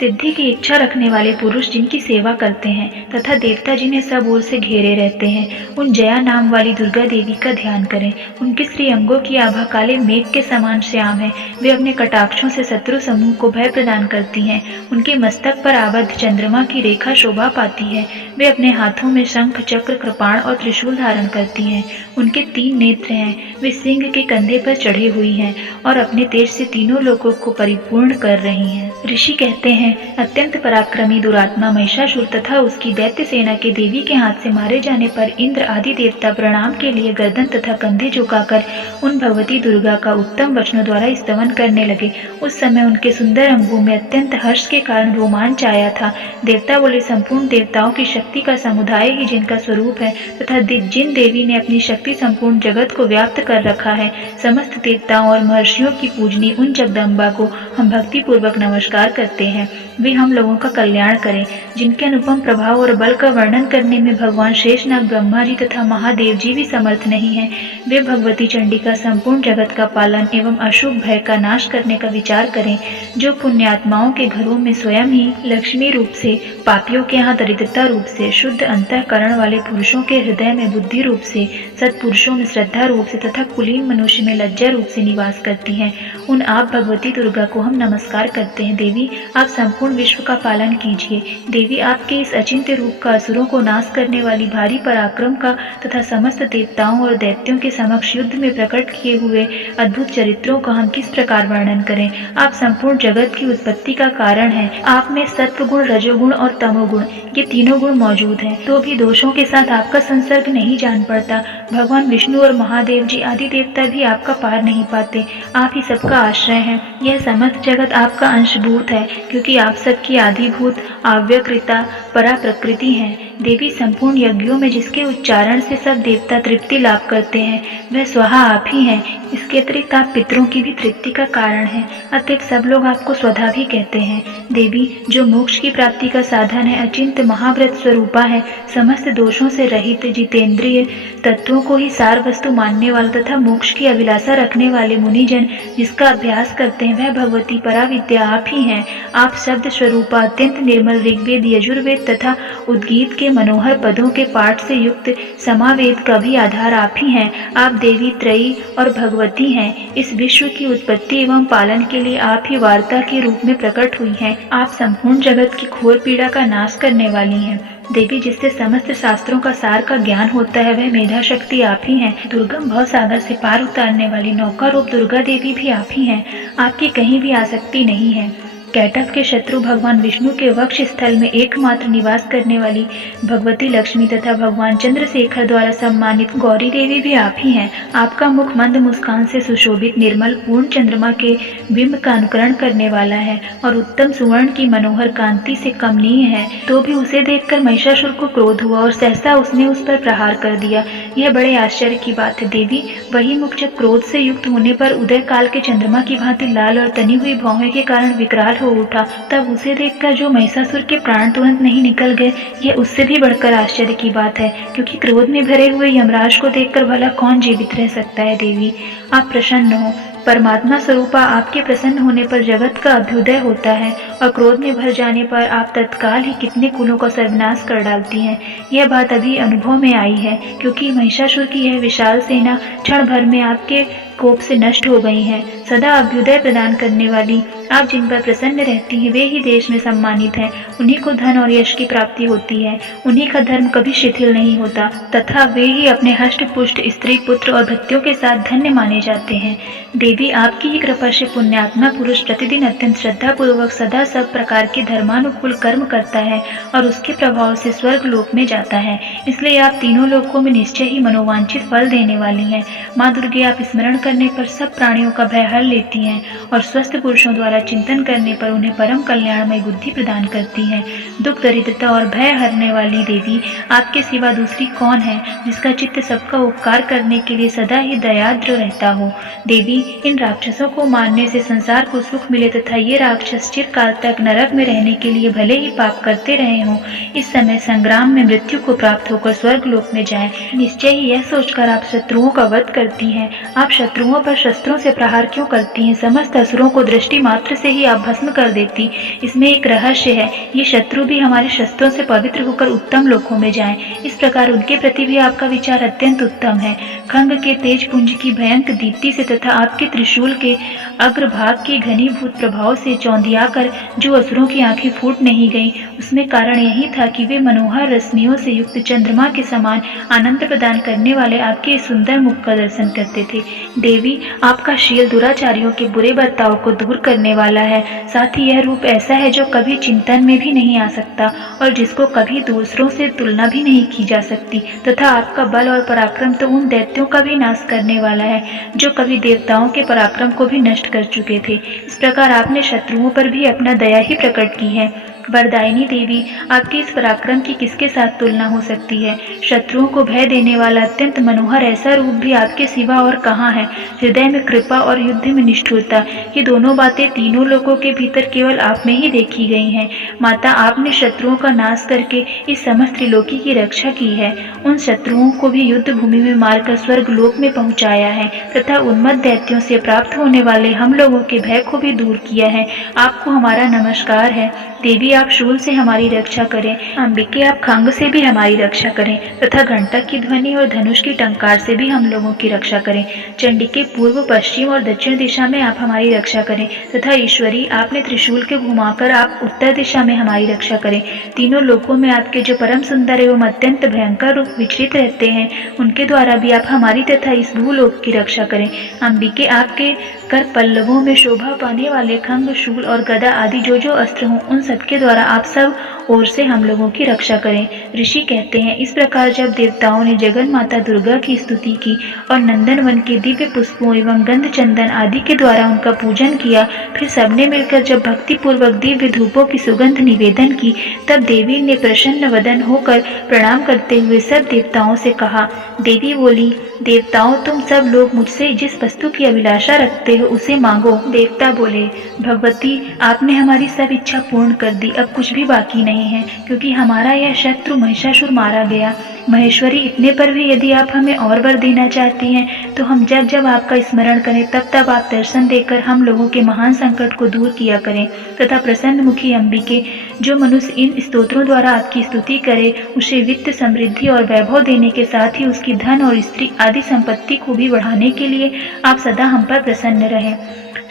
सिद्धि की इच्छा रखने वाले पुरुष जिनकी सेवा करते हैं तथा देवता जिन्हें सब ओर से घेरे रहते हैं, उन जया नाम वाली दुर्गा देवी का ध्यान करें। उनके श्री अंगों की आभा काले मेघ के समान श्याम है। वे अपने कटाक्षों से शत्रु समूह को भय प्रदान करती हैं। उनके मस्तक पर आबद्ध चंद्रमा की रेखा शोभा पाती है। वे अपने हाथों में शंख, चक्र, कृपाण और त्रिशूल धारण करती हैं। उनके 3 नेत्र हैं। वे सिंह के कंधे पर चढ़ी हुई हैं और अपने तेज से तीनों लोकों को परिपूर्ण कर रही हैं। ऋषि कहते हैं, अत्यंत पराक्रमी दुरात्मा महिषासुर तथा उसकी दैत्य सेना के देवी के हाथ से मारे जाने पर इंद्र आदि देवता प्रणाम के लिए गर्दन तथा कंधे झुकाकर उन भगवती दुर्गा का उत्तम वचनों द्वारा स्तवन करने लगे। उस समय उनके सुंदर अंगों में अत्यंत हर्ष के कारण रोमांच आया था। देवता बोले, संपूर्ण देवताओं की शक्ति का समुदाय ही जिनका स्वरूप है तथा जिन देवी ने अपनी शक्ति संपूर्ण जगत को व्याप्त कर रखा है, समस्त देवताओं और महर्षियों की पूजनी उन जगदम्बा को हम भक्ति पूर्वक नमस्कार करते हैं। वे हम लोगों का कल्याण करें। जिनके अनुपम प्रभाव और बल का वर्णन करने में भगवान शेषनाग, ब्रह्मा जी तथा महादेव जी भी समर्थ नहीं हैं, वे भगवती चंडी का संपूर्ण जगत का पालन एवं अशुभ भय का नाश करने का विचार करें। जो पुण्यात्माओं के घरों में स्वयं ही लक्ष्मी रूप से, पापियों के यहाँ दरिद्रता रूप से, शुद्ध अंतःकरण वाले पुरुषों के हृदय में बुद्धि रूप से, सत्पुरुषों में श्रद्धा रूप से तथा कुलीन मनुष्य में लज्जा रूप से निवास करती हैं, उन आप भगवती दुर्गा को हम नमस्कार करते हैं। देवी, आप संपूर्ण विश्व का पालन कीजिए। देवी, आपके इस अचिंत्य रूप का असुरों को नाश करने वाली भारी पराक्रम का तथा समस्त देवताओं और दैत्यों के समक्ष युद्ध में प्रकट किए हुए अद्भुत चरित्रों का हम किस प्रकार वर्णन करें। आप संपूर्ण जगत की उत्पत्ति का कारण हैं। आप में सत्वगुण, रजोगुण और तमोगुण, ये तीनों गुण मौजूद हैं, तो भी दोषों के साथ आपका संसर्ग नहीं जान पड़ता। भगवान विष्णु और महादेव जी आदि देवता भी आपका पार नहीं पाते। आप ही सबका आश्रय हैं। यह समस्त जगत आपका अंशभूत है, क्योंकि आप सबकी आदिभूत, अव्यकृता, परा प्रकृति हैं। देवी, संपूर्ण यज्ञों में जिसके उच्चारण से सब देवता तृप्ति लाभ करते हैं, वह स्वहा आप ही हैं। इसके अतिरिक्त आप पितरों की भी तृप्ति का कारण हैं। अतएव सब लोग आपको स्वधा भी कहते हैं। देवी, जो मोक्ष की प्राप्ति का साधन है, अचिंत्य महाव्रत स्वरूपा है, समस्त दोषों से रहित, जितेंद्रिय, तत्वों को ही सार वस्तु मानने वाला तथा मोक्ष की अभिलाषा रखने वाले मुनिजन जिसका अभ्यास करते हैं, वह भगवती पराविद्या आप ही हैं। आप शब्द स्वरूपा, अत्यंत निर्मल ऋग्वेद, यजुर्वेद तथा उद्गीत के मनोहर पदों के पाठ से युक्त समावेद का भी आधार आप ही हैं। आप देवी त्रयी और भगवती हैं। इस विश्व की उत्पत्ति एवं पालन के लिए आप ही वार्ता के रूप में प्रकट हुई हैं। आप संपूर्ण जगत की घोर पीड़ा का नाश करने वाली हैं। देवी, जिससे समस्त शास्त्रों का सार का ज्ञान होता है, वह मेधा शक्ति आप ही हैं। दुर्गम भव सागर से पार उतारने वाली नौका रूप दुर्गा देवी भी आप ही हैं। आपकी कहीं भी आसक्ति नहीं है। कैटभ के शत्रु भगवान विष्णु के वक्ष स्थल में एकमात्र निवास करने वाली भगवती लक्ष्मी तथा भगवान चंद्रशेखर द्वारा सम्मानित गौरी देवी भी आप ही हैं। आपका मुख मंद मुस्कान से सुशोभित निर्मल पूर्ण चंद्रमा के बिंब का अनुकरण करने वाला है और उत्तम सुवर्ण की मनोहर कांति से कमनीय है। तो भी उसे देखकर महिषासुर को क्रोध हुआ और सहसा उसने उस पर प्रहार कर दिया। यह बड़े आश्चर्य की बात है। देवी, वही मुख जब क्रोध से युक्त होने पर उदय काल के चंद्रमा की भांति लाल और तनी हुई भौहें के कारण विकराल हो उठा, तब उसे देखकर जो महिषासुर के प्राण तुरंत नहीं निकल गए, यह उससे भी बढ़कर आश्चर्य की बात है, क्योंकि क्रोध में भरे हुए यमराज को देखकर भला कौन जीवित रह सकता है। देवी, आप प्रसन्न हो। परमात्मा स्वरूपा आपके प्रसन्न होने पर जगत का अभ्युदय होता है और क्रोध में भर जाने पर आप तत्काल ही कितने कुलों का सर्वनाश कर डालती हैं। यह बात अभी अनुभव में आई है, क्योंकि महिषासुर की यह विशाल सेना क्षण भर में आपके कोप से नष्ट हो गई हैं। सदा अभ्युदय प्रदान करने वाली आप जिन पर प्रसन्न रहती हैं, वे ही देश में सम्मानित हैं। उन्हीं को धन और यश की प्राप्ति होती है। उन्हीं का धर्म कभी शिथिल नहीं होता तथा वे ही अपने हष्ट पुष्ट स्त्री, पुत्र और भृत्यों के साथ धन्य माने जाते हैं। देवी, आपकी ही कृपा से पुण्यात्मा पुरुष प्रतिदिन अत्यंत श्रद्धा पूर्वक सदा सब प्रकार के धर्मानुकूल कर्म करता है और उसके प्रभाव से स्वर्ग लोक में जाता है। इसलिए आप तीनों लोकों में निश्चय ही मनोवांछित फल देने वाली हैं। माँ दुर्गे, आप स्मरण करने पर सब प्राणियों का भय हर लेती हैं और स्वस्थ पुरुषों द्वारा चिंतन करने पर उन्हें परम कल्याणमय बुद्धि प्रदान करती हैं। दुख, दरिद्रता और भय हरने वाली देवी, आपके सिवा दूसरी कौन है जिसका चित्त सबका उपकार करने के लिए सदा ही दयाद्र रहता हो। देवी, इन राक्षसों को मारने से संसार को सुख मिले तथा ये राक्षस चिरकाल तक नरक में रहने के लिए भले ही पाप करते रहे हों, इस समय संग्राम में मृत्यु को प्राप्त होकर स्वर्ग लोक में जाएं। निश्चय ही यह सोचकर आप शत्रुओं का वध करती हैं। आप शत्रु शत्रुओं पर शस्त्रों से प्रहार क्यों करती हैं? समस्त असुरों को दृष्टि मात्र से ही आप भस्म कर देती। इसमें एक रहस्य है, ये शत्रु भी हमारे शस्त्रों से पवित्र होकर उत्तम लोकों में जाएं। इस प्रकार उनके प्रति भी आपका विचार अत्यंत उत्तम है। खंग के तेज पुंज की भयंकर दीप्ति से तथा आपके त्रिशूल के अग्रभाग के घनीभूत प्रभाव से चौंधियाकर जो असुरों की आंखें फूट नहीं गईं, उसमें कारण यही था कि वे मनोहर रश्मियों से युक्त चंद्रमा के समान आनंद प्रदान करने वाले आपके इस सुंदर मुख का दर्शन करते थे। देवी, आपका शील दुराचारियों के बुरे बर्ताव को दूर करने वाला है। साथ ही यह रूप ऐसा है जो कभी चिंतन में भी नहीं आ सकता और जिसको कभी दूसरों से तुलना भी नहीं की जा सकती, तथा आपका बल और पराक्रम तो उन दैत्यों का भी नाश करने वाला है जो कभी देवताओं के पराक्रम को भी नष्ट कर चुके थे। इस प्रकार आपने शत्रुओं पर भी अपना दया ही प्रकट की है। वरदायिनी देवी, आपके इस पराक्रम की किसके साथ तुलना हो सकती है? शत्रुओं को भय देने वाला अत्यंत मनोहर ऐसा रूप भी आपके सिवा और कहाँ है? हृदय में कृपा और युद्ध में निष्ठुरता, ये दोनों बातें तीनों लोकों के भीतर केवल आप में ही देखी गई हैं। माता, आपने शत्रुओं का नाश करके इस समस्त त्रिलोकी की रक्षा की है। उन शत्रुओं को भी युद्ध भूमि में मारकर स्वर्ग लोक में पहुंचाया है तथा उन्मत्त दैत्यों से प्राप्त होने वाले हम लोगों के भय को भी दूर किया है। आपको हमारा नमस्कार है। देवी, आप शूल से हमारी रक्षा करें। अंबिके, आप खंग से भी हमारी रक्षा करें तथा घंटक की ध्वनि और धनुष की टंकार से भी हम लोगों की रक्षा करें। चंडिके, पूर्व, पश्चिम और दक्षिण दिशा में आप हमारी रक्षा करें तथा ईश्वरी, आपने त्रिशूल के घुमाकर आप उत्तर दिशा में हमारी रक्षा करें। तीनों लोकों में आपके जो परम सुंदर एवं अत्यंत भयंकर रूप विचरित रहते हैं, उनके द्वारा भी आप हमारी तथा इस भूलोक की रक्षा करें। अंबिके, आपके कर पल्लवों में शोभा पाने वाले खंग, शूल और गदा आदि जो जो अस्त्र हों, उन सबके द्वारा आप सब ओर से हम लोगों की रक्षा करें। ऋषि कहते हैं, इस प्रकार जब देवताओं ने जगन माता दुर्गा की स्तुति की और नंदन वन के दिव्य पुष्पों एवं गंध चंदन आदि के द्वारा उनका पूजन किया, फिर सबने मिलकर जब भक्ति पूर्वक दिव्य धूपों की सुगंध निवेदन की, तब देवी ने प्रसन्न वदन होकर प्रणाम करते हुए सब देवताओं से कहा। देवी बोली, देवताओं, तुम सब लोग मुझसे जिस वस्तु की अभिलाषा रखते हो उसे मांगो। देवता बोले, भगवती, आपने हमारी सब इच्छा पूर्ण कर दी, अब कुछ भी बाकी नहीं है, क्योंकि हमारा यह शत्रु महिषासुर मारा गया। महेश्वरी, इतने पर भी यदि आप हमें और वर देना चाहती हैं, तो हम जब जब आपका स्मरण करें तब तब आप दर्शन देकर हम लोगों के महान संकट को दूर किया करें। तथा प्रसन्न मुखी अंबिके, जो मनुष्य इन स्तोत्रों द्वारा आपकी स्तुति करे, उसे वित्त, समृद्धि और वैभव देने के साथ ही उसकी धन और स्त्री आदि संपत्ति को भी बढ़ाने के लिए आप सदा हम पर प्रसन्न रहें।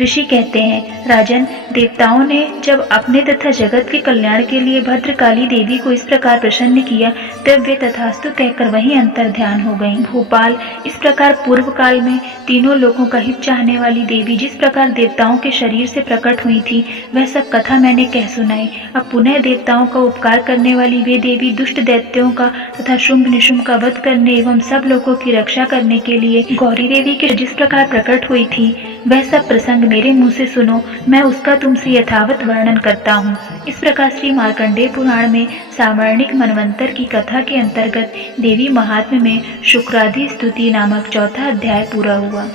ऋषि कहते हैं, राजन, देवताओं ने जब अपने तथा जगत के कल्याण के लिए भद्रकाली देवी को इस प्रकार प्रसन्न किया, तब वे तथास्तु कहकर वहीं अंतर ध्यान हो गईं। भोपाल, इस प्रकार पूर्व काल में तीनों लोगों का हित चाहने वाली देवी जिस प्रकार देवताओं के शरीर से प्रकट हुई थी, वह सब कथा मैंने कह सुनाई। अब पुनः देवताओं का उपकार करने वाली वे देवी दुष्ट दैत्यों का तथा शुंभ निशुंभ का वध करने एवं सब लोगों की रक्षा करने के लिए गौरी देवी के जिस प्रकार प्रकट हुई थी, वह सब प्रसंग मेरे मुंह से सुनो, मैं उसका तुमसे यथावत वर्णन करता हूँ। इस प्रकार श्री मार्कंडेय पुराण में सावर्णिक मनवंतर की कथा के अंतर्गत देवी महात्म्य में शुक्रादि स्तुति नामक चौथा अध्याय पूरा हुआ।